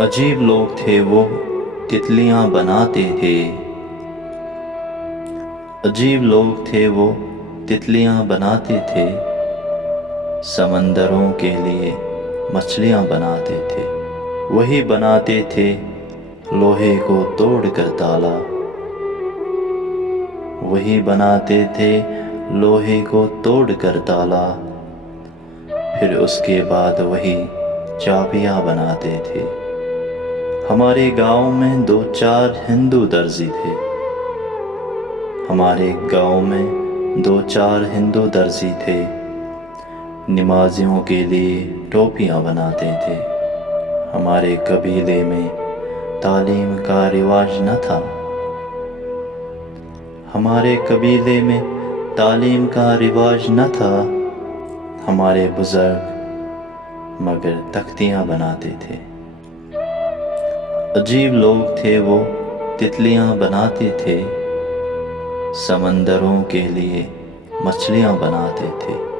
अजीब लोग थे वो, तितलियां बनाते थे। अजीब लोग थे वो, तितलियां बनाते थे। समंदरों के लिए मछलियां बनाते थे। वही बनाते थे लोहे को तोड़कर ताला। वही बनाते थे लोहे को तोड़कर ताला। फिर उसके बाद वही चाबियां बनाते थे। हमारे गांव में 2-4 हिंदू दर्जी थे। हमारे गांव में 2-4 हिंदू दर्जी थे। नमाजियों के लिए टोपियां बनाते थे। हमारे कबीले में तालीम का रिवाज न था। हमारे कबीले में तालीम का रिवाज न था। हमारे बुजुर्ग मगर तख्तियां बनाते थे। अजीब लोग थे वो, तितलियां बनाते थे। समंदरों के लिए मछलियां बनाते थे।